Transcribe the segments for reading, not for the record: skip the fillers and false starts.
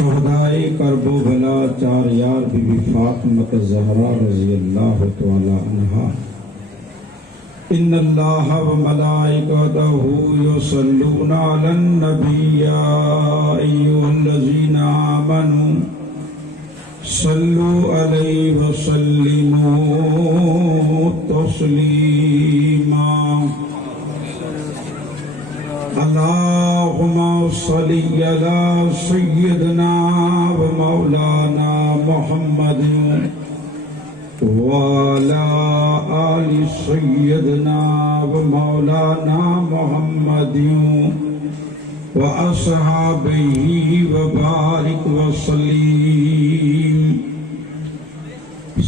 शहदाए करबो भला चार यार बीबी फातिमा ज़हरा रज़ी अल्लाह तआला अन्हा। इन्नल्लाह व मलाइकतहु युसल्लूना अलन नबी या अय्युहल्लज़ीना आमनू सल्लु अलैहि व सल्लिमू तस्लीमा। अल्लाहुम्मा सल्लि अला सय्यिदना व मौलाना मुहम्मदिन व अला आलि सय्यिदना व मौलाना मुहम्मदिन व अस्हाबिही व बारिक व सल्लीम।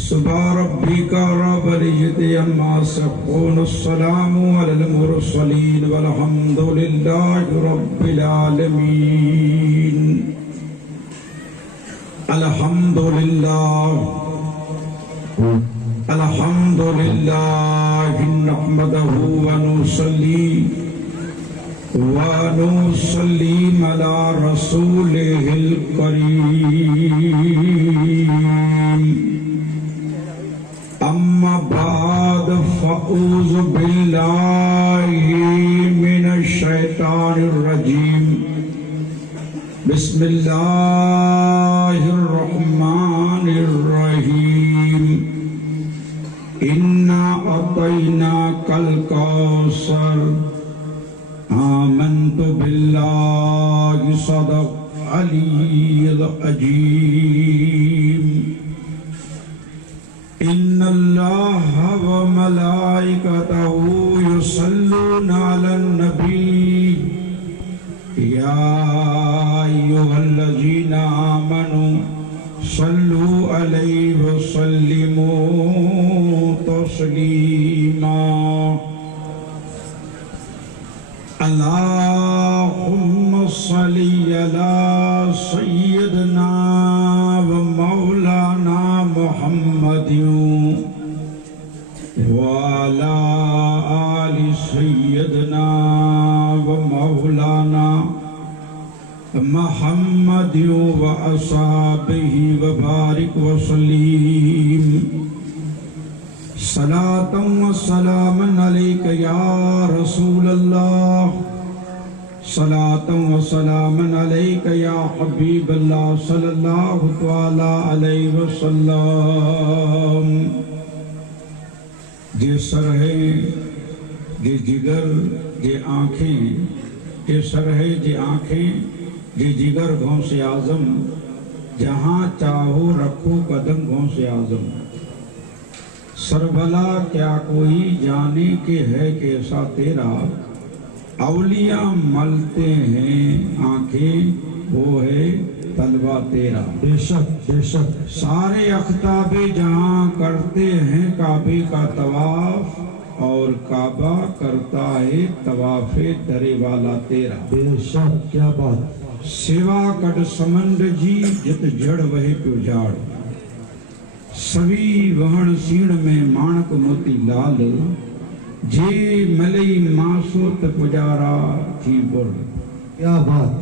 सुबहान रब्बिका रब्बिल इज्जति अम्मा यसिफून अस्सलामु अलल मुरसलीन वल्हम्दुलिल्लाहि रब्बिल आलमीन। अल्हम्दुलिल्लाह नहमदहु व नुसल्ली व नुसल्लिम अला रसूलिहिल करीम। अम्मा बाद फ़ऊज़ु बिल्लाहि मिनश शैतानिर रजीम। बिस्मिल्लाहिर रहमानिर रहीम। इन्ना अतैनाकल कौसर आमन्तु बिल्लाहि सदक़ अलील अजीम। इन्नल्लाह व मलाइकतहु युसल्लूना अलन नबी या अय्युहल्लज़ीना आमनू सल्लु अलैहि व सल्लिमू तस्लीमा। अल्लाहुम्मा सल्लि अला सय्यिदना व मौलाना मुहम्मदिन व अला आलि सय्यिदना व मौलाना मुहम्मदिन व अस्हाबिही व बारिक व सल्लीम। सलातन व सलामन अलैका या रसूलल्लाह। सलातन व सलामन अलैका या हबीबल्लाह सल्लल्लाहु तआला अलैहि वसल्लम। जे सर है, जे जिगर, जे आँखें, जे सर है, जे आँखें, जे जिगर गौसे आजम। जहाँ चाहो रखो कदम गौसे आजम। सरबला क्या कोई जाने के है कैसा तेरा। औलिया मलते हैं आंखें वो है तलवा तेरा। बेशक बेशक सारे अख्ताबे जहाँ करते हैं काबे का तवाफ और काबा करता है तवाफे दरे वाला तेरा। बेशक क्या बात। सेवा कट समंड जी जित जड़ वहे प्यो झाड़। सभी वहण सीण में माणक मोती लाल। जे मलई मासूत पुजारा थी बुर। क्या बात।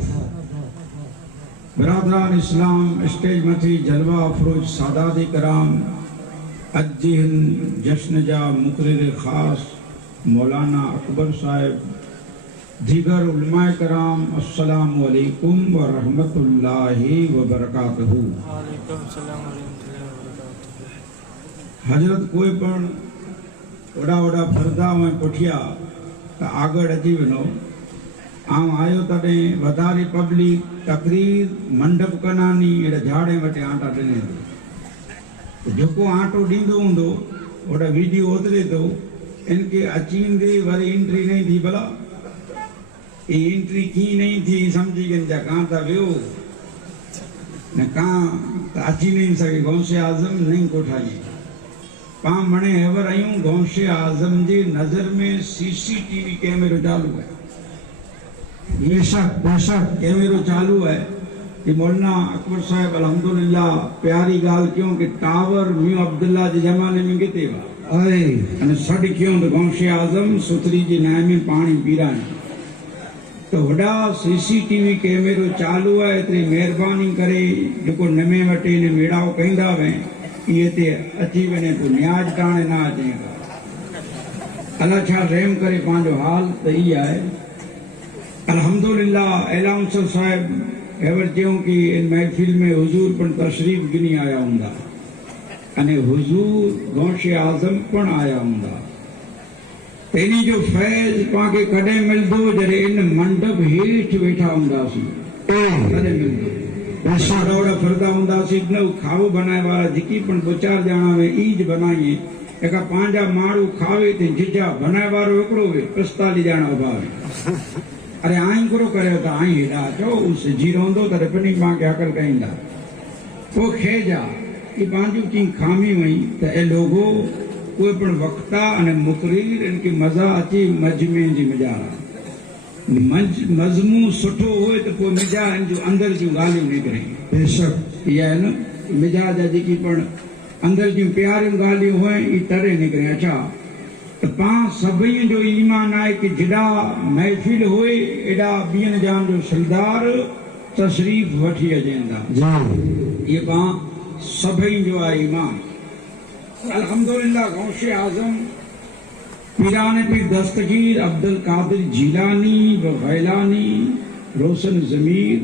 बिरादरान इस्लाम स्टेज मथी जलवा अफरोज सादात कराम अज जश्न जा मुकर्रिर ख़ास मौलाना अकबर साहिब दीगर उलमाए कराम अस्सलामु अलैकुम व रहमतुल्लाहि व बरकातहू। हजरत कोई पण ओडा ओडा फरदा में पुठिया तो आगड़ अची वनो। आऊं आयो तॾहिं वधारे पब्लिक तकरीर मंडप कनानी अहिड़े झाड़े वटि आटा ॾिने थो। जेको आटो ॾींदो हूंदो ओड़ा वीडियो ओतिरे थो इनके अचींदे वरी एंट्री नहीं थी। भला ये एंट्री की नहीं थी समझी गन जा कहाँ था वियो न कहाँ तो अची नहीं सके। गौसे आजम नहीं कोठाई पा मणे हेवर आयूं। गौसे आजम जी नजर में सीसीटीवी कैमरो चालू है। बेशक बेशक कैमरो चालू है। कि मौलाना अकबर साहब अल्हम्दुलिल्लाह प्यारी गाल क्यों कि टावर मियो अब्दुल्ला जे जमाने में किथे वा अने सड क्यों तो गौसे आजम सुथरी जी नाय में पानी पीरा तो वॾा CCTV कैमरो चालू है, एतरी मेहरबानी करे जेको नमे वटे ने मेड़ाओ कंदा वे इहे ते अची वञे तो न्याज टाणे ना अचे अल्लाह छा रहम करे पंहिंजो हाल त ई आहे। अल्हम्दुलिल्लाह एलाउंसर साहब एवर चयूं कि इन महफ़िल में हुजूर पण तशरीफ़ गिनी आया हूंदा अने हुजूर गौशे आज़म पण आया हूंदा। इन्हीं जो फैज़ पाके कॾहिं मिलंदो जॾहिं इन मंडप हेठि वेठा हूंदासीं, कॾहिं मिलंदो। वॾा फरदा हूंदासीं न खावो बनाए वारा जेकी पण दो चार ॼणा में ईद बनाईए एका पंहिंजा माण्हू खावे ते जिजा बनाए वारो हिकिड़ो वे 45 ॼणा उभा वे। अरे आई करो करियो त आई हेॾा अचो हू सिजी रहंदो त रपनी पाके अकल कईंदा पोइ खेजा कि पंहिंजूं की खामी हुई त ए लोगो कोई पण वक्ता अने मुकरीर इनके मज़ा अचे मजमे जी मजा मजमू सुठो होए तो पोइ मिजा इन जो अंदर जूं ॻाल्हियूं निकिरे। बेशक इहा आहे न मिजाज जेकी पण अंदर जूं प्यारियूं ॻाल्हियूं हुए ई तरे निकिरे। अच्छा त पां सभई जो ईमान आहे कि जिॾा महफ़िल होए एॾा ॿियनि जान जो सरदार तशरीफ़ वठी अचेंदा। ये पां सभई जो आहे ईमान। अल्हम्दुलिल्लाह गौशे आज़म पीराने पीर दस्तगीर अब्दुल कादिर जीलानी व गैलानी रोशन ज़मीर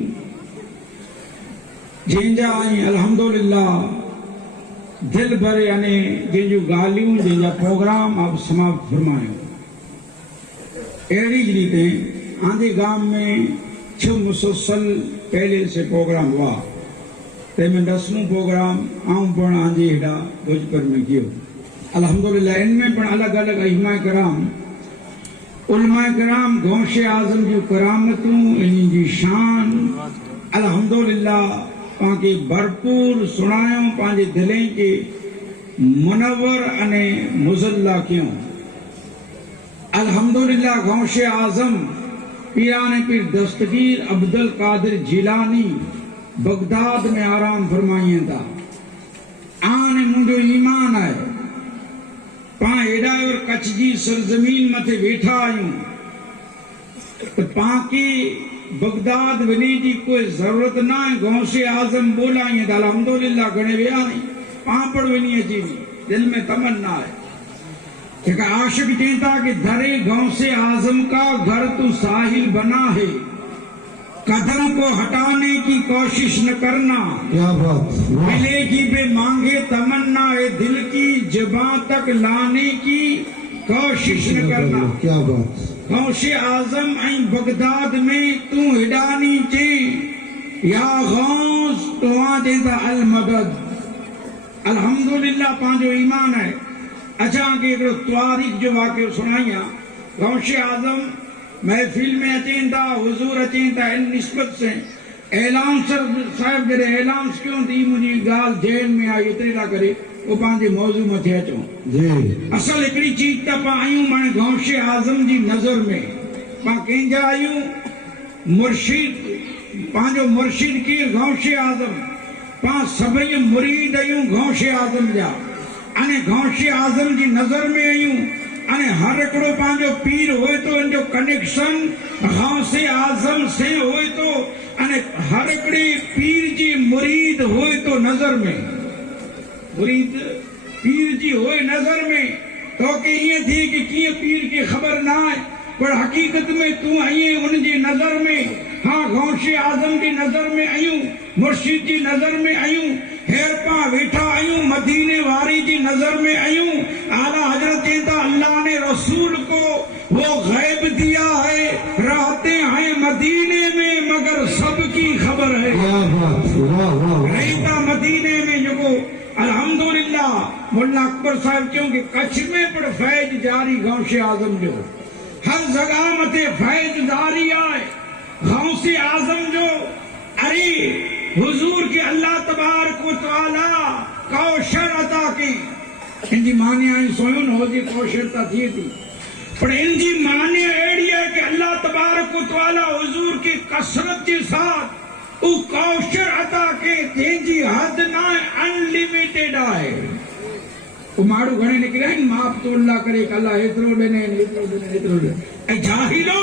जंहिंजा आई अल्हम्दुलिल्लाह दिल भरे यानी जंहिंजूं ॻाल्हियूं जंहिंजा प्रोग्राम आप समाप्त फरमायो। अहिड़ी रीते आंधे गांव में 6 मुसलसल पहले से प्रोग्राम हुआ तंहिंमें 10वां प्रोग्राम आऊं पण आंधे हेॾा भोजपुर में कियो। अल्हम्दुलिल्लाह इनमें पण अलग अलग अइमाए कराम उलमाए कराम गौशे आज़म जूं करामतूं इन्हनि जी शान अल्हम्दुलिल्लाह पाके भरपूर सुणायो पंहिंजे दिलें के मुनव्वर अने मुज़ल्ला कयूं। अल्हम्दुलिल्लाह गौशे आज़म पीराने पीर दस्तगीर अब्दुल कादिर जीलानी बगदाद में आराम फरमाइए था। आने मुझो ईमान है पां एडा और कच्छ जी सरजमीन मथे वेठा आयूं तो पाके बगदाद वनी जी कोई जरूरत ना है। गौशे आज़म बोलाइए तो अल्हम्दुलिल्लाह गणे विया पापड़ वनी अची दिल में तमन्ना है। एक आशिक कहता कि दरे गौशे आज़म का घर तू साहिल बना है, कदम को हटाने की कोशिश न करना। क्या बात, मिलेगी बे मांगे तमन्ना ए दिल की जुबां तक लाने की कोशिश न करना। क्या बात। गौशे आज़म ऐं बगदाद में तू हिडानी चे या गौस तुआ देता अल मदद। अल्हम्दुलिल्लाह पांजो ईमान है। अच्छा के तारीख जो वाक़ियो सुनाइया गौशे आज़म महफिल में अचें था हुजूर अचें था इन निस्बत से एलाउंसर साहब जॾहिं एलाउंस क्यों थी मुझी गाल जेल में आई इतने ला करे वो पांजे मौजू मथे अचो जी। असल एकड़ी चीज त पा आयूं माने गौशे आज़म जी नजर में पा कंहिंजा आयूं मुर्शिद पांजो मुर्शिद के गौशे आज़म पा सभई मुरीद आयूं गौशे आज़म जा अने गौशे आज़म जी नजर में आयूं अने हर एकड़ो पांजो पीर होए तो इन जो कनेक्शन गौसे आज़म से होए तो अने हर एकड़े पीर जी मुरीद होए तो नजर में मुरीद पीर जी होए नजर में तो के ये थी कि किए पीर की खबर ना है पर हकीकत में तू आइए उन जी नजर में। हाँ गौशे आज़म की नजर में आयूं मुर्शिद जी नजर में आयूं हेर पा वेठा आयूं मदीने वारी जी नजर में आयूं। आला हजरत कहता अल्लाह ने रसूल को वो गैब दिया है रहते हैं मदीने में मगर सबकी खबर है। रहता मदीने में जो अल्हम्दुलिल्लाह मुल्ला अकबर साहब क्योंकि कच्छ में पर फैज जारी गौशे आज़म जो हर जगह मथे फैज जारी आए गौसे आज़म जो अरे हुजूर के अल्लाह तबारक व तआला कौशर अता की इनकी माने आई सोयन हो जी कौशरता थी पर इनकी माने एड़ी है कि अल्लाह तबारक व तआला हुजूर की कसरत के साथ उ कौशर अता के तेजी हद ना अनलिमिटेड है। वो मारू घणे निकरे माप तो अल्लाह करे अल्लाह एतरो देने एतरो देने एतरो दे ए जाहिलो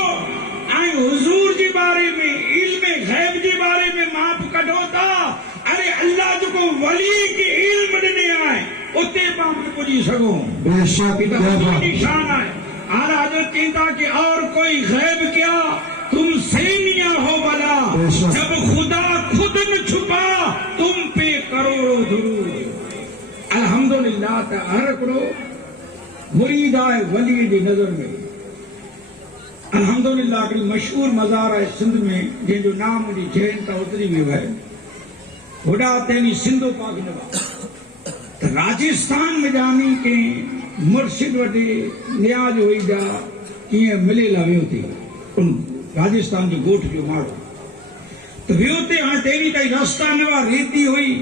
आई हुजूर जी बारे में इल्म गैब जे बारे में माप कढो था। अरे अल्लाह जो को वली के इल्म ॾिने आए उते पाण पुॼी सघो। बेशक क्या बात निशान है। आला हज़रत कहता कि और कोई गैब क्या तुम सैनिया हो भला, जब खुदा खुद न छुपा तुम पे करोड़ों दुरूद। अल्हम्दुलिल्लाह त हर हिकिड़ो मुरीद आहे वली जी नज़र में। अल्हम्दुलिल्लाह हिकिड़ी मशहूर मज़ार आहे सिंध में जंहिंजो नाम मुंहिंजी जैन त उतरी वियो आहे। होॾा तेनी सिंधो पाक नवा त राजस्थान में जानी के मुर्शिद वटि नियाज हुई जा कीअं मिले ला वियो थी उन राजस्थान जो ॻोठ जो माण्हू त वियो ते हाणे तेरी ताईं रास्ता न हुआ, रेती हुई।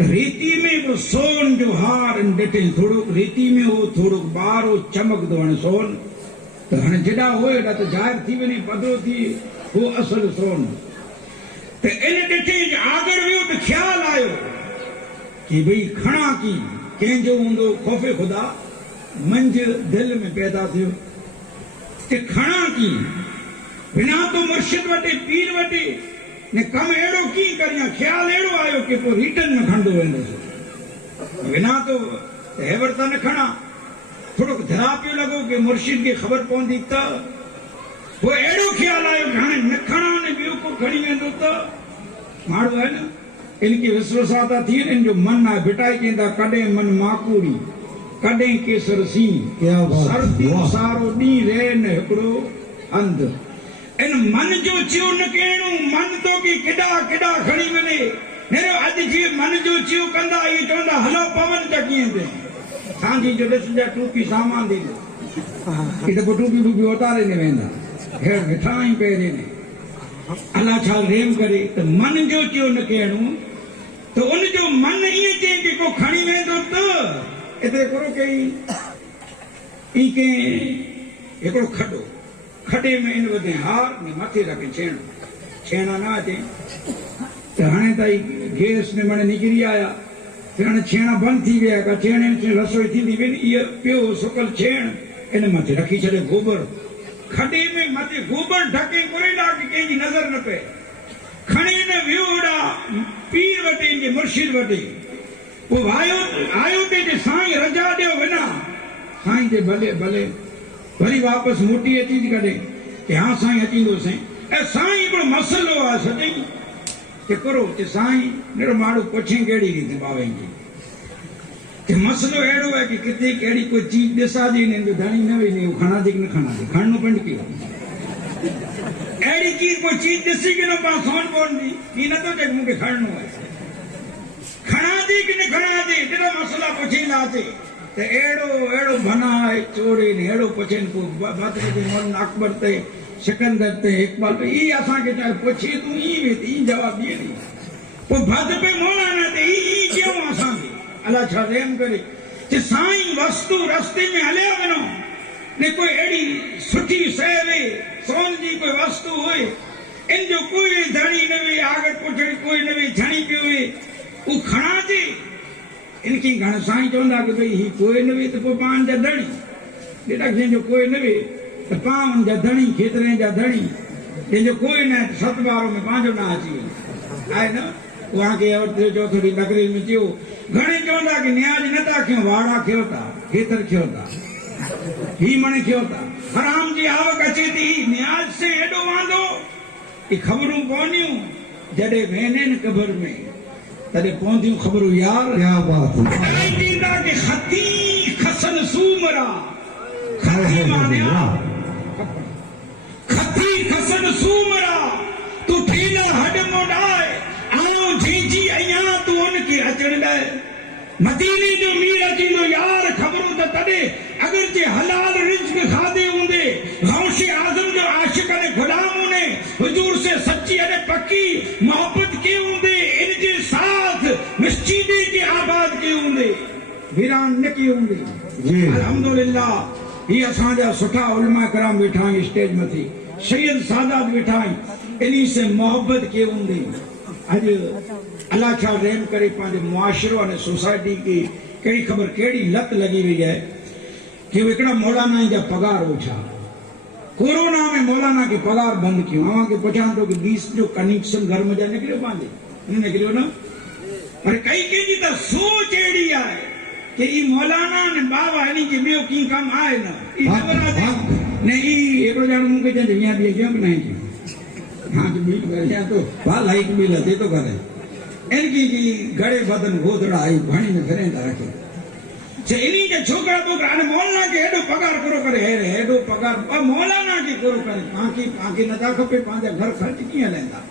रेती में हिकिड़ो सोन जो हार ॾिठे, थोरो रेती में हो थोरो ॿार हो चमकंदो हाणे सोन त हाणे जेॾा हो हेॾा त ज़ाहिर थी वञे पधरो थी हो असल सोन। त इन ॾिठे आगड़ वियो त ख़्याल आयो कि भई खणा की कंहिंजो हूंदो ख़ौफ़े ख़ुदा मंझ दिल में पैदा थियो कि खणा की बिना तो मुर्शिद वटे पीर वटे ने कम अहिड़ो कीअं करियां। ख़्याल अहिड़ो आयो कि पोइ रिटर्न में खणंदो वेंदुसि, बिना तो हेवर त न खणा। थोरो धरा पियो लॻो कि मुर्शिद खे ख़बर पवंदी त पोइ अहिड़ो ख़्याल आयो कि हाणे न खणा ने ॿियो को खणी वेंदो त माण्हू आहे न इनखे विश्वसा था थी वञनि। जो मन आहे भिटाई चवंदा कॾहिं मन माकूड़ी कॾहिं केसर सी सर्दी सारो ॾींहुं रहे न हिकिड़ो हंध। इन मन जो चियो न कहिड़ो मन तो कि केॾा केॾा खणी वञे। अॼु जीअं मन जो चियो कंदा इहे चवंदा हलो पवन त कीअं थिए सांझी जो ॾिसजा टूपी सामान ॾींदो ही त पोइ टूपी टूपी उतारे ने वेंदा हेड़ वेठा ई पहिरें ने। अलाह छा रेम करे त मन जो चियो न कहिड़ो त उनजो मन ईअं चई कि को खणी वेंदो त एतिरे करो कई ई के हिकिड़ो खॾो खॾे में इन वधे हार ने मथे रखे छेणो छेणा न अचे त हाणे ताईं गैस ने माने निकिरी आया फिर हाणे छेणा बंदि थी विया का छेणे में रसोई थींदी वञे इहो पियो सुकल छेण इन मथे रखी छॾे गोबर खॾे में मथे गोबर ढके घुरेंदा कि कंहिंजी नज़र न पए। खणी न वियो होॾा पीर वटि जे मुर्शिद वटि पोइ आयो ते साईं रजा ॾियो वञा साईं जे भले भले वरी वापसि मोटी अची थी कॾहिं कि हा साईं अचींदोसीं। ऐं साईं हिकिड़ो मसइलो आहे सॼई हिकिड़ो कि साईं अहिड़ो माण्हू पुछे कहिड़ी रीति ॿावनि जी कि मसइलो अहिड़ो आहे कि किथे कहिड़ी कोई चीज ॾिसाजे हिननि जो धणी न वेंदी खणा थी कि न खणा थी खणणो पंड कयो अहिड़ी चीज कोई चीज ॾिसी कि न पाण सोन पवंदी हीअ नथो चए मूंखे खणणो आहे खणा थी कि न खणा थी केॾा मसइला पुछींदासीं त अहिड़ो भना आहे चोरे ने अहिड़ो पुछनि पोइ बदर जे मोहन अकबर ते सिकंदर ते इकबाल ते ई असांखे चाहे पुछे तूं ई वेंदी ई जवाबु ॾिए नी पोइ भद पे मौलाना ते ई चयूं असांखे अलाह छा रेम करे कि साईं वस्तु रस्ते में हलिया वञो ने कोई अहिड़ी सुठी शइ वे सोन जी कोई वस्तु हुए इन जो कोई धणी न वे आगड़ पुछड़ी कोई न वे झणी पियो वे उहो खणाजे इनखे घणे साईं चवंदा कि भई ही कोई न वे त पोइ पाण जा धणी ॾेढा जंहिंजो कोई न वे त पाण हुन जा धणी खेतरे जा धणी जंहिंजो कोई न सत ॿारो में पंहिंजो न अची वञे आहे न उहा खे चओ थोरी नगरी में चयो घणे चवंदा कि न्याज नथा कयूं वाड़ा खियो था खेतर खियो था ही मणे खियो था हराम जी आवक अचे थी न्याज से एॾो वांदो कि ख़बरूं पवंदियूं जॾहिं वेंदे न क़बर में तॾहिं पवंदियूं ख़बरूं यार क्या बात है चईंदा कि खती खसन सूमरा खती मानिया खती खसन सूमरा तू ठीलर हड मोड़ाए आयो झींझी अयां तू उनखे अचण लाइ मदीने जो मीर अचींदो यार ख़बरूं त तॾहिं अगर जे हलाल रिज़्क़ खाधे हूंदे गौसे आज़म जो आशिक़ अने गुलाम हूंदे हुजूर से सच्ची अने पक्की मोहब्बत के हूंदे इनके साथ मस्जिदे के आबाद के हूंदे वीरान न के हूंदे अल्हम्दुलिल्लाह ये असांजा सुठा उलमा कराम वेठा आहिनि स्टेज मथे सैयद सादात वेठा आहिनि इन्ही से मोहब्बत के हूंदे अॼु अल्लाह छा रहम करे पंहिंजे मुआशिरो अने सोसाइटी खे कहिड़ी ख़बर कहिड़ी लत लॻी वई आहे कि हिकिड़ा मौलाना जा पगार ओछा कोरोना में मौलाना की पगार बंद की वहां के पुछां तो कि 20 जो कनेक्शन घर में जा निकलियो पांजे निकलियो ना पर कई की तो सोच एड़ी है कि ई मौलाना ने बाबा हनी के बियो की काम आए ना ई खबर ने ई एकड़ो जान मुके जे दुनिया भी क्यों नहीं की हां तो बिल कर या तो बा लाइट बिल दे तो करे इनकी की गड़े बदन गोदड़ा आई भाणी में फरेंदा रखे जे इनी जे छोकरा बोकरा ने मौलाना के हेडो पगार करो करे हेडो पगार मौलाना के करो करे पाकी नथा खपे पांजा घर खर्च किया लेंदा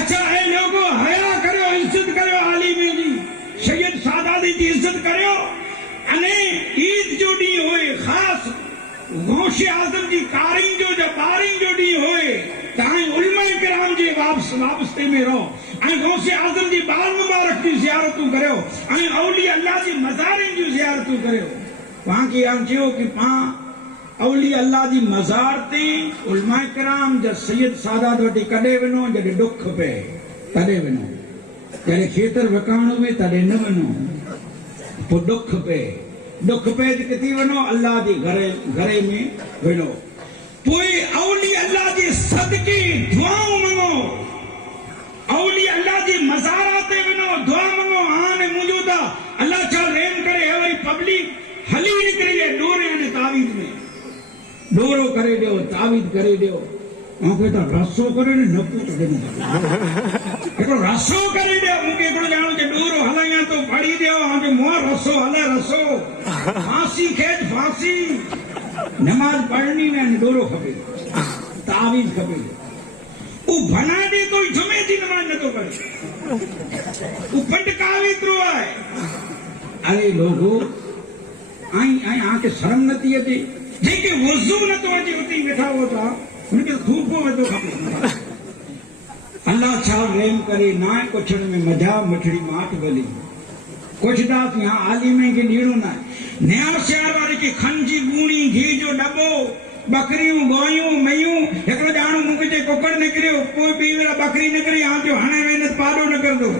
अच्छा ए लोगो हया करो इज्जत करो आलिमी जी सैयद सादाती जी इज्जत करो अने ईद जो डी होए खास गौसे आजम जी कारिन जो बारिन जो डी होए ताई उलमा किराम जी वापस्ते में रहो अने गौसे आजम जी बाल मुबारक की ज़ियारतू करो अने औली अल्लाह जी मज़ारिन जी ज़ियारतू करो वहां की हम जियो कि पा औली अल्लाह जी मज़ार ते उलमा किराम ज सैयद सादात वटी कदे वनो जडे दुख पे तदे वनो जडे खेतर वकाणो में तदे न वनो पो दुख पे किती वनो अल्लाह जी घरे में वनो पोइ औली अल्लाह जी सदके दुआऊं मंगो औली अल्लाह जी मज़ारा ते वनो दुआ मंगो हाने मौजूदा अल्लाह छा रहम करे है वरी पब्लिक हली निकरी है डोरे ने तावीज में डोरो करे दियो तावीज करे दियो आंखे तो रसो करे ने नपू करे एकड़ो रसो करे दियो मुके एकड़ो जानो जे डोरो हलाया तो पड़ी दियो हां मो रसो हले रसो फांसी खेज फांसी नमाज पढ़नी में डोरो खपे तावीज खपे वो बना दे तो जुमे जी नमाज न तो करे वो फटकावी त्रो है अरे लोगो आई आके शर्म नती अचे जेके वजू न तो अचे उते बैठा होता उनके थूको वजो खपे अल्लाह छा रहम करे ना कुछड़ में मजा मठड़ी माट बली कुछ दास यहाँ आलिमे के नीड़ो ना नया शहर वाले के खंजी बूणी घी जो डबो बकरियों गायूं मयूं एकड़ो जानो मुके जे कोकड़ निकरियो कोई बी वेला बकरी निकरी हां जो हणे मेहनत पाडो न कर दो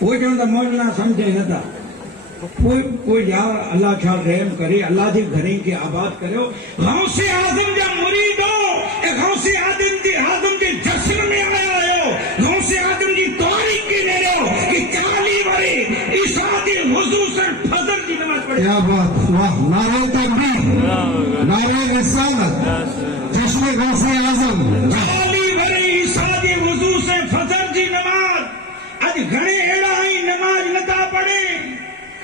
कोई जो मौला समझे नता कोई यार अल्लाह छा रहम करे अल्लाह जे घरे के आबाद करो गौसे आजम जा मुरीदो ए गौसे आजम के जश्न में आया हो गौसे आजम जी तारीख के ले रहे हो कि 40 वरे ईसा के हुजूर से फजर की नमाज पढ़े क्या बात वाह नारे तकबीर नारे रिसालत जश्न गौसे आजम 40 वरे ईसा के हुजूर से फजर की नमाज आज घणे एड़ा ही नमाज नता पढ़े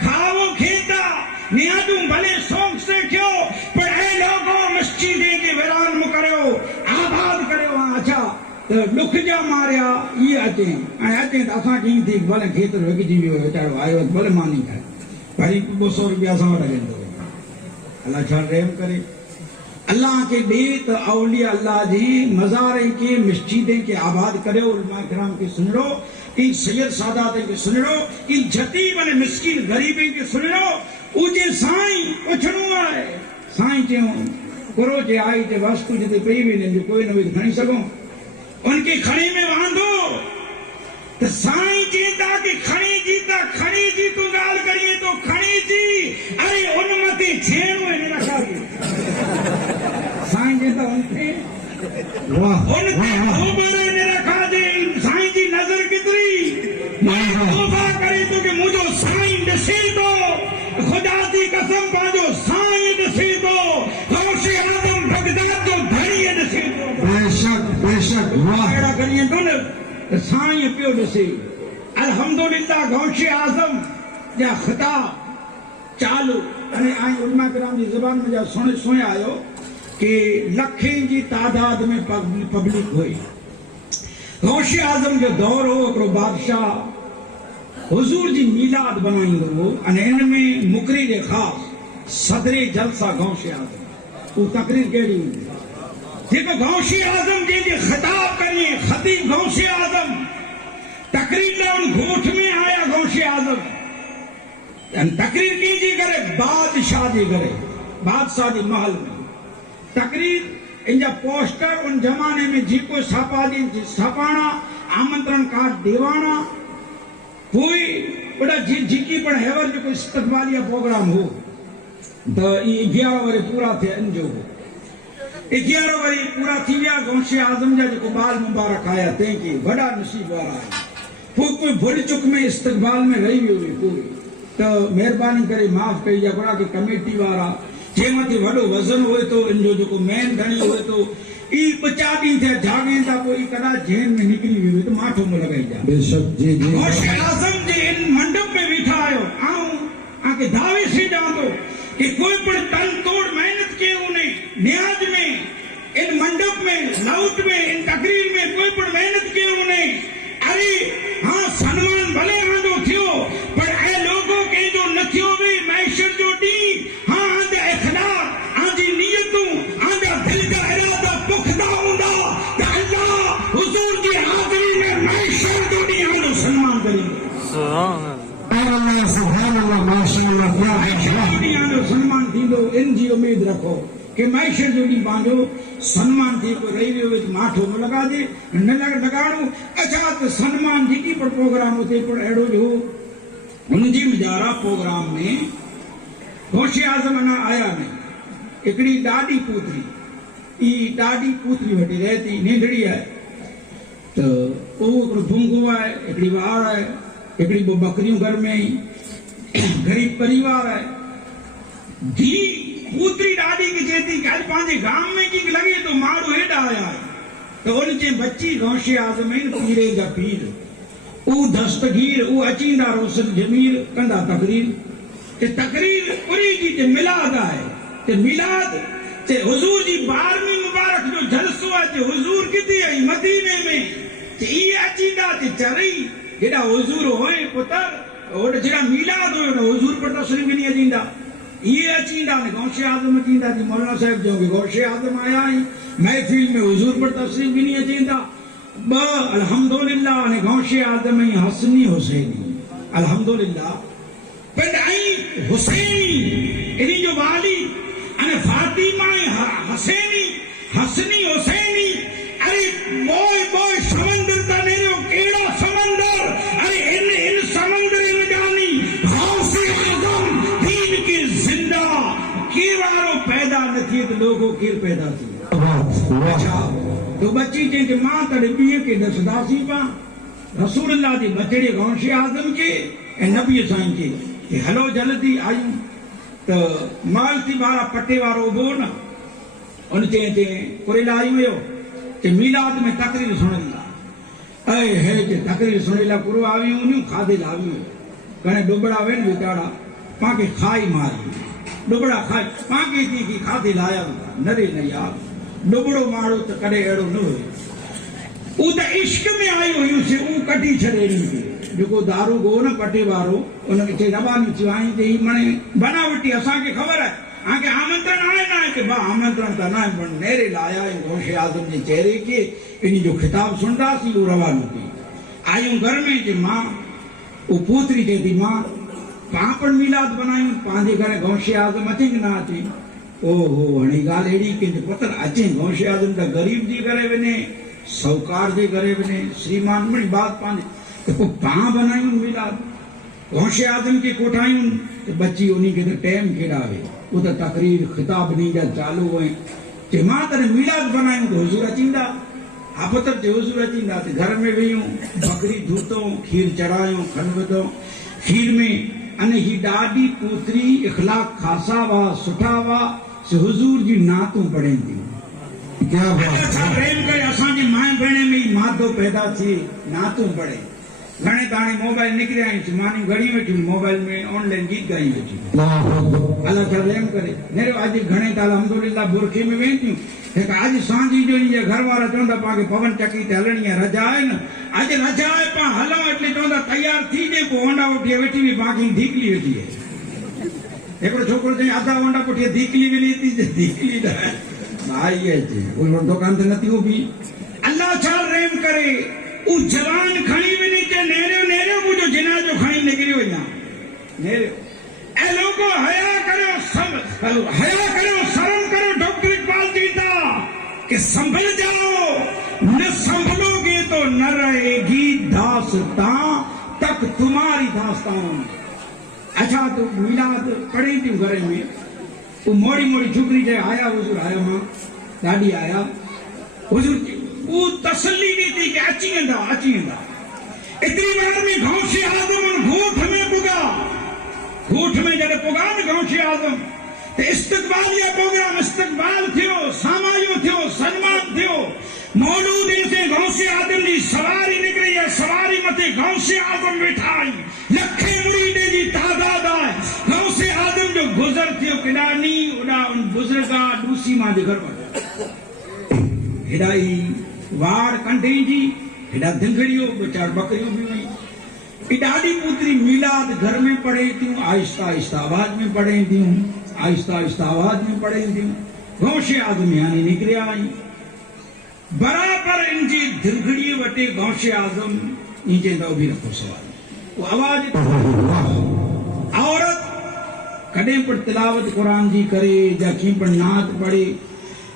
खाओ खेता नियादू भले शौक से क्यों पर ऐ लोगों मस्जिद के वीरान में करो आबाद करो अच्छा तो दुख जा मारिया ये अचे असा की थी भले खेतर वगी जी वेचारो आयो भले मानी करे वरी 200 रुपया सा लगे अल्लाह छा रहम करे अल्लाह के दे तो औलिया अल्लाह जी मज़ारे के मस्जिदें के आबाद करे उलमा किराम के सुन लो इन सैयद सादात के सुन लो इन जतीब ने मिस्किन गरीबी के सुन लो उजे साईं पुछणो है साईं जे करो जे आई ते वस्तु जे पई वे जो कोई न कोई खणी सको उनके खणी में वांधो तो साईं जीता कि खणी जी तू गाल करिए तो खणी जी अरे उन मते छेड़ो ने रखा साईं जीता उनके वाह उनके ने रखा दे साईं जी नजर कितरी मैं तौबा करे तो कि मुझो साईं दसे दो खुदा दी कसम पाजो साईं दसे दो गौसे आजम बगदाद तो धड़िए दसे दो बेशक वाह एड़ा करिए तो न साईं पियो दसे अल्हम्दुलिल्लाह गौसे आजम जा खिताब चालू अने आई उलमा किराम जी जुबान में जा सुने आयो कि लखें जी तादाद में पब्लिक हुई गौसे आजम जो दौर हो एकड़ो बादशाह हुजूर जी मीलाद बनाईंदो हो अने इन में मुकरीर खास सदरे जलसा गौसे आजम वो तकरीर केड़ी हुई जेको गौसे आजम जे खिताब करिए खतीब गौसे आजम तकरीर उन गोठ में आया गौसे आजम तकरीर की जी करे बादशाह जी महल में तकरीर इन पोस्टर उन जमाने में जीको छापाना आमंत्रण कार्ड देवाना कोई बड़ा जीकी पण हेवर जो कोई इस्तकबालिया प्रोग्राम हो तो 11 वरे पूरा थे जो हो 11 वरी पूरा थी विया गौशे आज़म जा जेको बाल मुबारक आया तंहिंखे वॾा नसीब वारा आया पोइ कोई भुल चुक में इस्तक़बाल में रही वियो हुई पूरी त महिरबानी करे माफ़ कई जा घोड़ा के कमेटी वारा जे मथे वॾो वज़न हुए तो इन जो जेको मेन धणी हुए तो ई 5 ॾींहं थिया जाॻनि था पोइ कदाच जेल में निकिरी वियो त माठो में लॻाई जा बेशक जी जी गौशे आज़म जे इन मंडप में बीठा आयो आके दावे से ॾियां थो कि कोई पण तन तोड़ मेहनत कयो उन्हें न्याज में इन मंडप में लाउट में इन तकरीर में कोई पण मेहनत कयो उन्हें अरे हाँ सम्मान भले आंदो थियो पर ए लोगों के जो न थियो भी मैशर जो डी हाँ आंदा इखलास आंदी नियतूं आंदा दिल का इरादा पुख्ता हुंदा त अल्लाह हुजूर जी हाज़िरी में मैशर जो डी आंदो सम्मान करेंगे सुभान अल्लाह माशाअल्लाह जो सम्मान थींदो इन जी उम्मीद रखो कि मैशर जो ॾींहुं पंहिंजो सम्मान थी को रही वियो माठो न लॻाजे न लॻाइणो अच्छा त सम्मान जेकी पण प्रोग्राम हुते पण अहिड़ो जो हुनजी मुजारा प्रोग्राम में गौशे आज़म अञा आया न हिकिड़ी ॾाढी पूतरी ई ॾाढी पूतरी वठी रहे थी नंढड़ी आहे त उहो हिकिड़ो भुंगो आहे हिकिड़ी वार आहे हिकिड़ी ॿ बकरियूं घर में ई गरीब परिवार है जी पूतरी ॾाढी की चेती कल पंहिंजे गांव में की लगे तो माण्हू हेॾा आया है तो उन जे बच्ची गौशे आज़म आहिनि पीरे जा पीर ऊ दस्तगीर ऊ अचींदा रोशन जमीर कंदा तकरीर ते तकरीर पूरी जी ते मिलाद आहे ते मिलाद ते हुजूर जी 12वीं मुबारक जो जलसो आहे ते हुजूर किथे आई मदीने में ते ई अचींदा ते चरई जेड़ा हुजूर होए पुत्र और जेड़ा मिलाद हो न हुजूर पर तशरीफ नहीं अचींदा ये अचींदा ने गौशे आज़म अचींदा थी मौलाना साहब जो गौशे आज़म आया ही महफिल में हुजूर पर तशरीफ भी नहीं अचींदा ब अल्हम्दुलिल्लाह ने गौशे आज़म ही हसनी हुसैनी अल्हम्दुलिल्लाह पर आई हुसैनी इनी जो वाली अने फातिमा हसैनी हसनी हुसैनी अरे बोय बोय समंदर ता नेरो केड़ा समंदर अरे इन समंदर में जानी गौसे आज़म दीन के जिंदा केवारो पैदा न थिए तो लोगों केर पैदा थी अच्छा तो बच्ची जे मां तड़े बिए के दसदासी पा रसूलुल्लाह जी बचड़े गौशे आज़म के ए नबी साईं के हलो जल्दी आयू तो माल थी बारा पट्टे वारो उबो न उन ते कुरेला आई वियो के मीलाद में तकरीर सुणंदा ऐ हे के तकरीर सुणेला पूरो आवी उन्यूं खाधे लावी घणे डुबड़ा वेन बेचारा पाके खाई मारी डुबड़ा खाई पाके थी की खाधे लाया नरे न यार डुबड़ो मारो तो कॾहिं अहिड़ो न हुयो ऊ त इश्क में आई हुयूं से ऊ कटी छॾे जेको दारू गो न पटे वारो उनखे चई रबानी थियो आई ते ही मणे बनावटी असांखे ख़बर आहे आके आमंत्रण आए ना कि बा आमंत्रण त ना पण नेरे लाया गौशे आज़म जे चेहरे के इन जो खिताब सुनदा सी वो रवानो थी आयूं घर में जे मां वो पूतरी जे थी मां पापड़ मिलाद बनायूं पांजे घर गौशे आज़म अचे कि ना अचे ओहो हणी गाल एड़ी कि पुत्र अचे गौशे आज़म त गरीब जी करे वने साहूकार जे करे वने श्रीमान बड़ी बात पांजे तो पा बनायूं मिलाद गौशे आज़म के कोठायूं तो बच्ची उन्हीं के तो टाइम खेड़ावे वो तो तकरीर खिताब नहीं जा चालू हुए ते मां तने मिलाद बनायूं तो हुजूर अचींदा हा पुत्र ते हुजूर अचींदा ते घर में वेयूं बकरी धूतो खीर चढ़ायो खंड विधो खीर में अने ही ॾाढी पूतरी इखलाक खासा वा सुठा वा से हुजूर जी नातूं पढ़ेंदी क्या बात है प्रेम करे असां जी माए भेणे में माधो पैदा थी नातूं पढ़े घणे ताणी मोबाइल निकिरिया आहिनि मानी घणी वेठियूं मोबाइल में ऑनलाइन गीत ॻाई वेठियूं अलाह छा रहम करे नेरो अॼु घणे त अल्हम्दुलिल्लाह बुरखे में वेंदियूं हिकु अॼु सांझी जो इनजे घर वारा चवंदा पाण पवन चकी ते हलणी आहे रजा आहे न अॼु रजा आहे पाण हलूं એટલે चवंदा तयार थी जे पोइ होंडा उठी वेठी हुई बाक़ी धीकली वेठी आहे हिकिड़ो छोकिरो चई आधा होंडा पुठी धीकली मिली थी धीकली भाई आहे उन दुकान ते नथी उभी अल्लाह छा रहम करे उ जवान खणी वञी के नेरियो नेरियो मुंहिंजो जिनाजो खणी निकिरी वञा नेरियो ऐं लोगो हया करो शर्म करो डॉक्टर इकबाल जी था कि संभल जाओ न संभलोगे तो न रहेगी दास्तां तक तुम्हारी दास्तां अच्छा तो मिलाद पढ़ी थी घर में वो मोड़ी मोड़ी छोकरी जे आया हुजूर आयो मां ॾाढी आया हुजूर वो तसल्ली दी थी कि अची वेंदा एतिरी बार में गौसे आज़म गोठ में पुगा गोठ में जॾहिं पुगा न गौसे आज़म ते इस्तक़बालिया प्रोग्राम इस्तक़बाल थियो सामायो थियो सन्मान थियो मौलूद से गौसे आज़म जी सवारी निकरी है सवारी मथे गौसे आज़म वेठा आई लखे मुरीद जी तादाद है गौसे आज़म जो गुज़र थियो किडानी उडा उन बुजुर्गा दूसी मां जे घर में हिदाई वार कंडे जी हिदा दिंगड़ियो बेचार बकरियों भी वही ॾाढी पुत्री मीलाद घर में पढ़े थियूं आहिस्ता आहिस्ता आवाज में पढ़े थियूं आहिस्ता आहिस्ता आवाज में पढ़े थियूं गौसे आज़म यानी निकरिया आई बराबर इनजी दिलगड़ी वटे गौसे आज़म इंजे दो भी रखो सवाल वो आवाज औरत कदे पर तिलावत कुरान जी करे या की पर नात पढ़े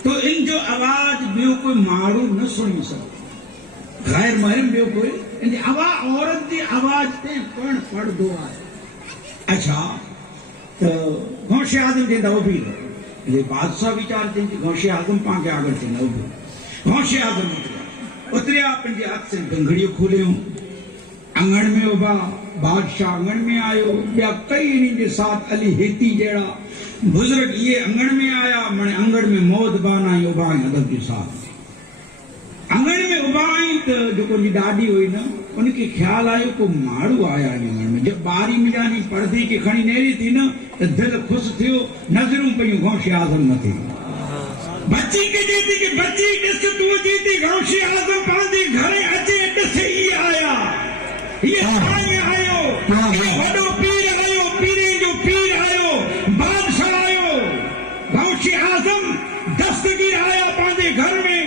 तो इन जो आवाज बियो कोई मारू न सुनी सके गैर महरम बियो कोई इन आवाज औरत की आवाज ते कौन पढ़ दो है अच्छा तो गौसे आज़म जे दो भी ये बादशाह विचार थे गौसे आज़म पाके आगे थे न गौसे आज़म उतरिया पंजे हाथ से गंगड़ियों खोलियो अंगण में उबा बादशाह अंगण में आयो या कई इन्हीं के साथ अली हेती जेड़ा बुजुर्ग ये अंगण में आया मने अंगण में मौत बाना उबा अदब के साथ अंगण में उबा आई तो जो को दादी हुई ना उनके ख्याल आयो को मारू आया अंगण में जब बारी मिलानी पर्दे की खड़ी नेरी थी ना तो दिल खुश थियो नजरूं पयूं गौसे आज़म न थी बच्ची के जीती कि बच्ची किस तू जीती गौसे आज़म पांदे घरे अचे किसे ही आया ये साईं आयो ये वडो पीर आयो पीरे जो पीर आयो बादशाह आयो गौसे आज़म दस्तगीर आया पांदे घर में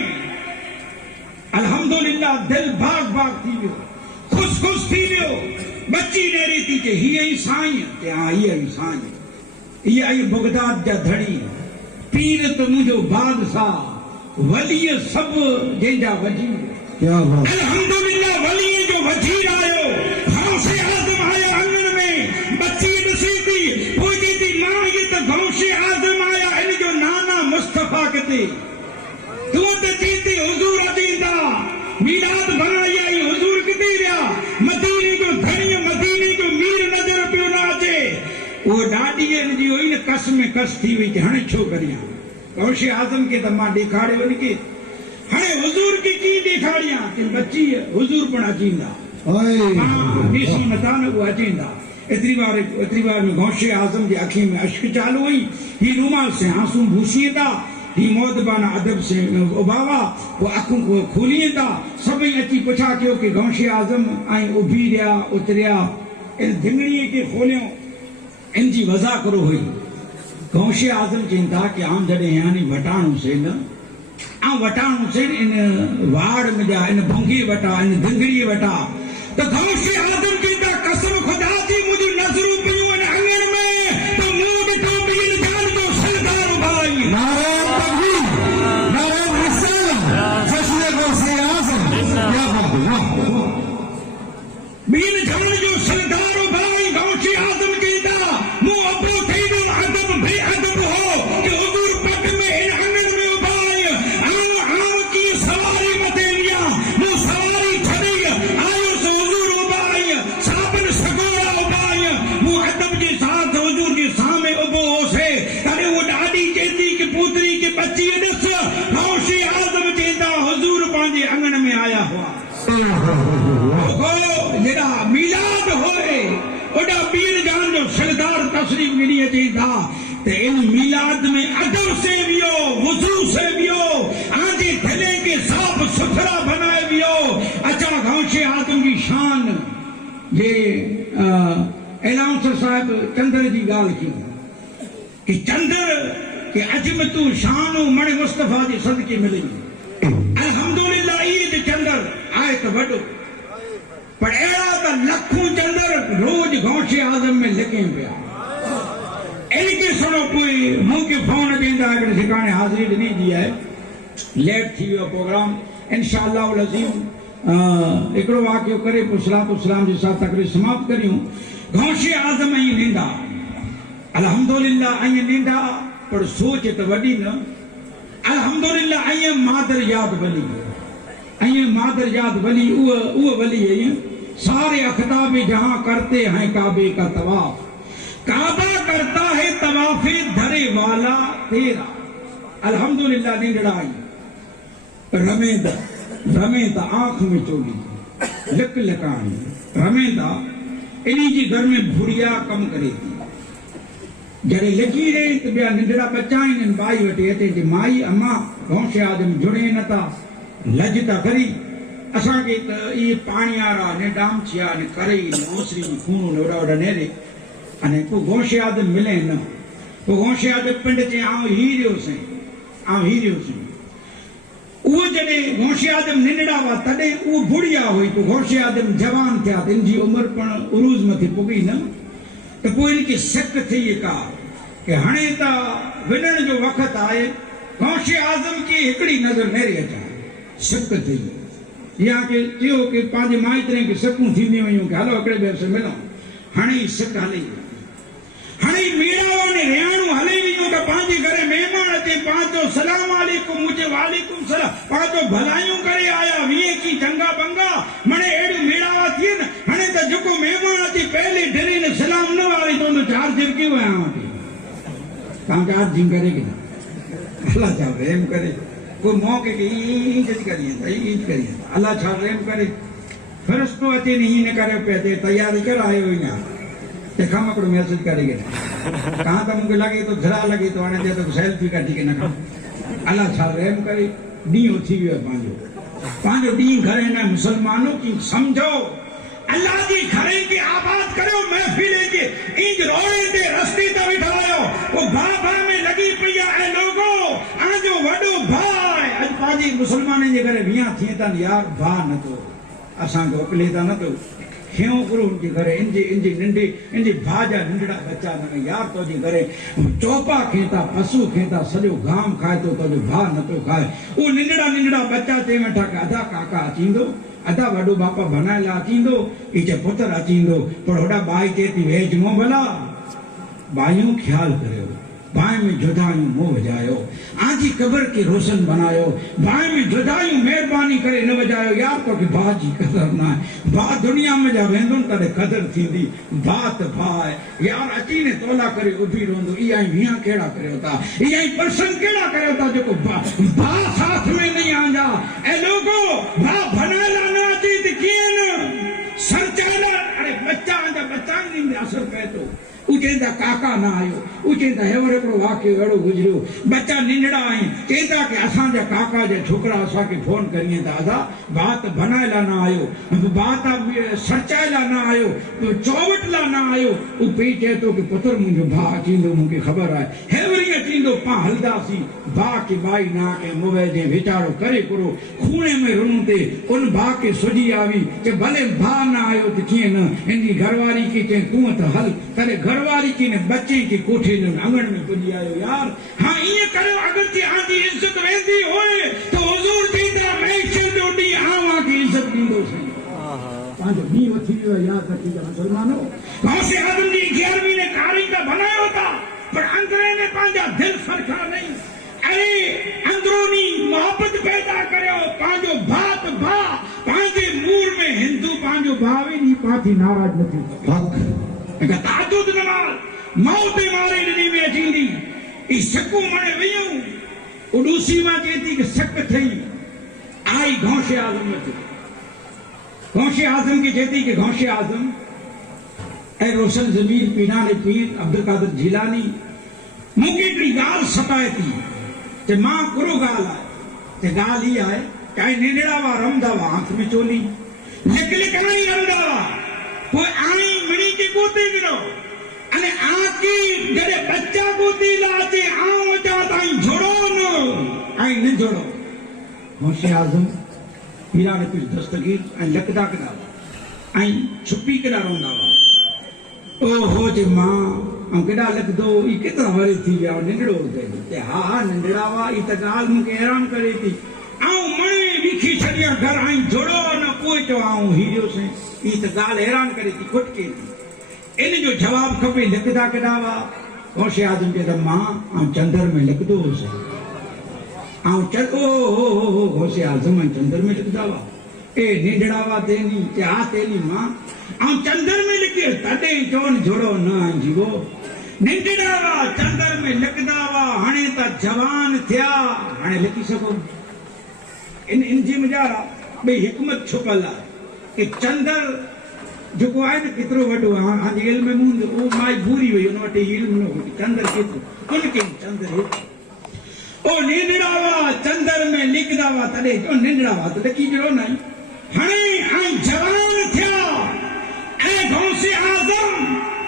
अल्हम्दुलिल्लाह दिल बाग बाग थी वियो खुश खुश थी वियो बच्ची नेरी थी कि ही आई साईं ते हां ही आई साईं ये आई बगदाद जा धड़ी पीर तो मुझो बादशाह वली सब जेंजा वजीर क्या बात अल्हम्दुलिल्लाह वली जो वजीर आयो गौसे आज़म आया अंगन में बच्ची दसी थी पूजी थी मां ये तो गौसे आज़म आया इन जो नाना मुस्तफा कते तू तो जीती हुजूर अदींदा मीलाद बनाई आई हुजूर किते रिया मदीने जो धनी मदीने जो मीर नजर पियो ना अचे वो डाडी जी हुई न कस में कस थी हुई हणे छो करिया गौसे आज़म के त मां ॾेखारे वञ के हणे हुजूर की ॾेखारियां कि बच्ची हुजूर पण अचींदा ॾिसी नथा न उहा अचींदा एतिरी बार में गौसे आज़म जी अखी में अश्क चालू हुई ही रूमाल से आंसू भूसींदा ही मौदबाना अदब से उबावा वो अखों को खोलिएंदा सभी अची पुछा क्यों कि गौसे आज़म आई उभी रिया उतरिया इन दिंगड़ी के खोलियो इनजी वजह करो हुई गौसे आज़म चिंता कि आम जड़े यानी वटाणु से न आ वटाणु से इन वाड़ में जा इन भंगी वटा इन दिंगड़ी वटा तो गौसे आज़म चिंता कसम खुदा जी मुझे नजरूं पियो इन अंगण में तो मुंह तो पीर जान तो सरदार भाई नारे तकबीर नारे रिसालत जश्न गौसे आज़म क्या बात वाह बीन जान जो सरदार भाई गौसे आज़म चिंता मुंह अपनो थई दो अदब बे अदब हो कि हुजूर पट में इन अंगण में उबाई आम की सवारी मते लिया मुंह सवारी छड़ी आयो सो हुजूर उबाई साबन सगोरा उबाई मुंह अदब के साथ हुजूर के सामने उबो से तने वो डाडी कहती कि पुत्री की बच्ची दस गौसे आज़म चिंता हुजूर पांजे अंगण में आया हुआ जेड़ा मीलाद होए ओडा पीर जान जो सरदार तशरीफ मिली अची था ते इन मीलाद में अदब से वियो वुजू से वियो आजे गले के साफ सुथरा बनाए वियो अच्छा गौसे आज़म की शान ये अनाउंसर साहब चंद्र जी गाल की कि चंद्र के अजम तू शान मण मुस्तफा जी सदके मिली अल्हम्दुलिल्लाह ईद चंद्र आए तो वडो पर अड़ा तो लखों चंद्र रोज गौसे आज़म में लिखे पिया इनके सुनो कोई मुंह के फोन देंदा अगर ठिकाने हाजिरी नहीं दिया है लेट थी वियो प्रोग्राम इंशाअल्लाह उल अज़ीम एकड़ो वाक़ियो करे पुसलातो सलाम जे साथ तकरीर समाप्त करियूं गौसे आज़म ही नींदा अल्हम्दुलिल्लाह आई नींदा पर सोच तो वडी न अल्हम्दुलिल्लाह आइए मादर याद वली आइए मादर याद वली वो वली है सारे अखताब जहां करते हैं काबे का तवाफ काबा करता है तवाफे धरे वाला तेरा अल्हम्दुलिल्लाह निंदड़ाई रमेदा आंख में चोली लक लकानी रमेदा इन्हीं जी घर में भुड़िया कम करे थी जड़े लगी रहे तो बिया निंदड़ा बच्चा इन बाई वटे अचे जी माई अम्मा गौशे आदम जुड़े न था लजता करी असा के ये पानी आ रहा ने डाम छिया ने करे नौसरी खून ने ओड़ा नेरे अने को गौशे आदम मिले न को गौशे आदम पिंड चे आऊं हीरियो से वो जने गौशे आदम निंदड़ा वा तडे वो बुढ़िया हुई तो गौशे आदम जवान थिया इनजी उम्र पण उरूज मथी पुगी न तो कोई इनकी शक थी ये का कि हणे ता विनण जो वक्त आए गौशे आजम की हिकड़ी नजर नेरे अचा शक थी या के थियो कि पांजे माइतरे के शकूं थींदी वयूं कि हलो हिकड़े ॿिए से मिलो हणे शक हले हणे मीरावा ने रेणू हले वियो त पांजे घरे मेहमान अचे पांजो सलाम वालेकुम मुझे वालेकुम सलाम पांजो भलायूं करे आया वीए की चंगा बंगा मने एड़ू मीरावा थी न हणे त जेको मेहमान अचे पहले डरे ने सलाम न वाली तो चार जिरकी वया कहां चार जिंग करे कि अल्लाह छा रहम करे कोई मौके के इंज करिए अल्लाह छा रहम करे फरिश्तो अचे नहीं न करे पे तैयारी कर आयो या ते खाम को मैसेज करेगे कहां तो मुझे लगे तो जरा लगे तो आने दे तो सेल्फी काटी के न अल्लाह छा रहम करे डी थी वियो पांजो डी घरे न मुसलमानों की समझो अल्लाह जी घरे की आबाद करो महफिल के इंज रोए दे रस्ते ते बिठायो वो भा में लगी पिया ए लोगो आजो वडो भाई आज पाजी मुसलमान जे घरे विया थी ता यार भा न तो असा को अकले ता न तो क्यों करो उनके घरे इंजे निंडे इंजे भाजा निंडड़ा बच्चा न यार तो जी घरे चौपा खेता पशु खेता सजो गाम खाए तो भा न तो खाए वो निंडड़ा बच्चा ते वेठा के अदा काका अचींदो अदा वडो बापा बनायला अचींदो इचे पुत्र अचींदो पर होड़ा बाई चेती वेज नो भला बाइयों ख्याल करियो बाई में जुदायूं मोह वजायो आजी कब्र के रोशन बनायो बाई में जुदायूं मेहरबानी करे न वजायो यार तो कि बा जी कदर ना बा दुनिया में जा वेंदो तडे कदर थींदी बात भाई यार अची ने तोला करे उभी रोंदो ई आई विया केड़ा करयो ता ई आई पर्सन केड़ा करयो ता जो बा साथ में नहीं आंजा ए लोगो बा बनाला ना थी त कियन सरचाला अरे बच्चा आंजा बच्चा नी असर पे तो उचेंदा काका ना आयो उचेंदा हेवर एकड़ो वाक्य एड़ो गुजरियो बच्चा निंडड़ा आई चेंदा के असा जा काका जे छोकरा असा के फोन करिए दादा बात बनायला ना आयो बात सरचायला ना आयो चौवटला ना आयो उ पे चे तो के पुत्र मुझे भा चींदो मुके खबर है हेवरी चींदो पा हलदासी भा की बाई ना के मुवे जे विचारो करे करो खूने में रुनते उन भा के सुजी आवी के भले भा ना आयो तो किए न इनकी घरवारी की चे तू तो हल करे घरवारी की ने बच्चे की कोठे ने आंगन में पुजी आयो यार हां ये करो अगर की आंधी इज्जत वेंदी होए तो हुजूर दीदा मैं चंदो डी आवा की इज्जत दींदो सही पांच नी वथी याद रखी मुसलमानों गौसे आदम जी 11वीं ने कारीगर बनायो था पर अंदर ने पांजा दिल फरका नहीं अरे अंदरूनी मोहब्बत पैदा करो पांजो बात भा पांजे मूर में हिंदू पांजो भावे नी पाथी नाराज नथी हक का ताजुद नमाज मौत मारे नी में अचींदी ई सकू मणे वियो उडूसी मा केती के शक थई आई गौशे आजम में गौशे आजम की जेती के गौशे आजम ए रोशन जमीर पीराने पीर अब्दुल कादिर जिलानी मुके की गाल सताए थी ते मां कुरो गाल है ते गाल ही आए काई निंडड़ा वा रमदा वा आंख में चोली लिक नहीं रमदा वा कोई आई मणी के गोते गिरो अने आकी जड़े बच्चा गोती लाचे आओ चाहता जोड़ो न आई न जोड़ो गौशे आजम पीराने पीर दस्तगीर आई लकदा कदा आई छुपी कदा रोंदा वा ओ हो जे मां केड़ा लगदो ई केतरा वरी थी गया निंडड़ो ते हा निंडड़ा वा ई त गाल मुके हैरान करे थी आऊं मणे विखी छड़िया घर आई जोड़ो न कोई तो आऊं हीरो से ई त गाल हैरान करे थी खुटके थी इन जो जवाब खपे लिखदा केड़ा वा गौशे आजम के त मां चंदर में लिखदो से आऊं चल ओ गौसे आजम चंदर में लिख दावा ए निंडड़ावा तेनी क्या तेनी मां आऊं चंदर में लिखे तडे चोन जोड़ो ना जीवो निंडड़ावा चंदर में लिख दावा हाणे त जवान थिया हाणे लिखी सको इन जी मुजारा बे हिकमत छुपल आहे कि चंदर जेको आहे न केतिरो वॾो आहे हाणे इल्म में मुंद ओ माई भूरी वई उन वटि इल्म न हो चंदर केतिरो उनके चंदर ओ निंडड़ावा चंदर में लिखदावा तॾे जो निंडड़ावा त लिखी जहिड़ो न हाणे ऐं जवान थिया ऐं गौसे आज़म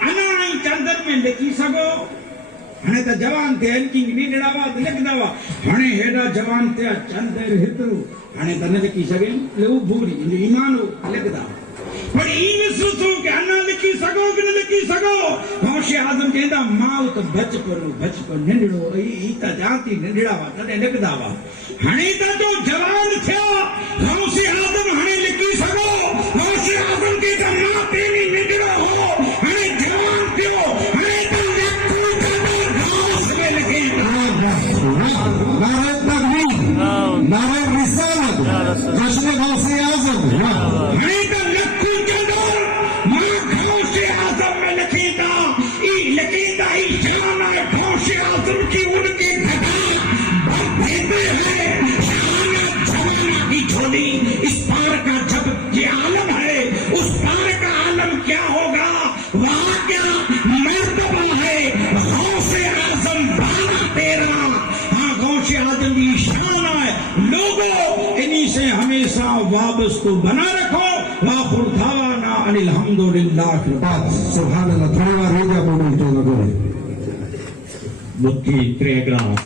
अञा ऐं चंदर में लिखी सघो हाणे त जवान थिया आहिनि की निंडड़ावा त लिखदावा हाणे हेॾा जवान थिया चंदर हेतिरो हाणे त न लिखी सघनि उहो भूरी ईमान हो लिखदावा पर ई सोचो कि अना लिखी सघो कि न लिखी सघो गौसे आज़म चवंदा मां त बचपन निंडड़ो ई त जाती निंडड़ावा तॾहिं लिखदावा हाणे त जो जवान थिया गौसे आज़म हाणे लिखी सघो गौसे आज़म खे त मां पहिरीं निंडड़ो हो हाणे जवान थियो हाणे त लिखूं कंदो गौस में लिखे नारे तकबीर नारे रिसालत जश्न गौसे आज़म हाणे त लिखूं कंदो मां गौसे आज़म में लिखींदा ई शान आहे गौसे आज़म की उनके घटा देते हैं शान जवाना की झोली इस पार का जब ये आलम है उस पार का आलम क्या होगा वहां क्या मर्तबा है गौसे आज़म बाना तेरा हाँ गौसे आज़म की शान है लोगों इन्हीं से हमेशा वाबस्तु बना रखो वाखुर दावाना अनिल हम्दुलिल्लाह सुभान अल्लाह थोड़ी बार हो गया बोलो तो न बोले बुद्धि त्रेग्रा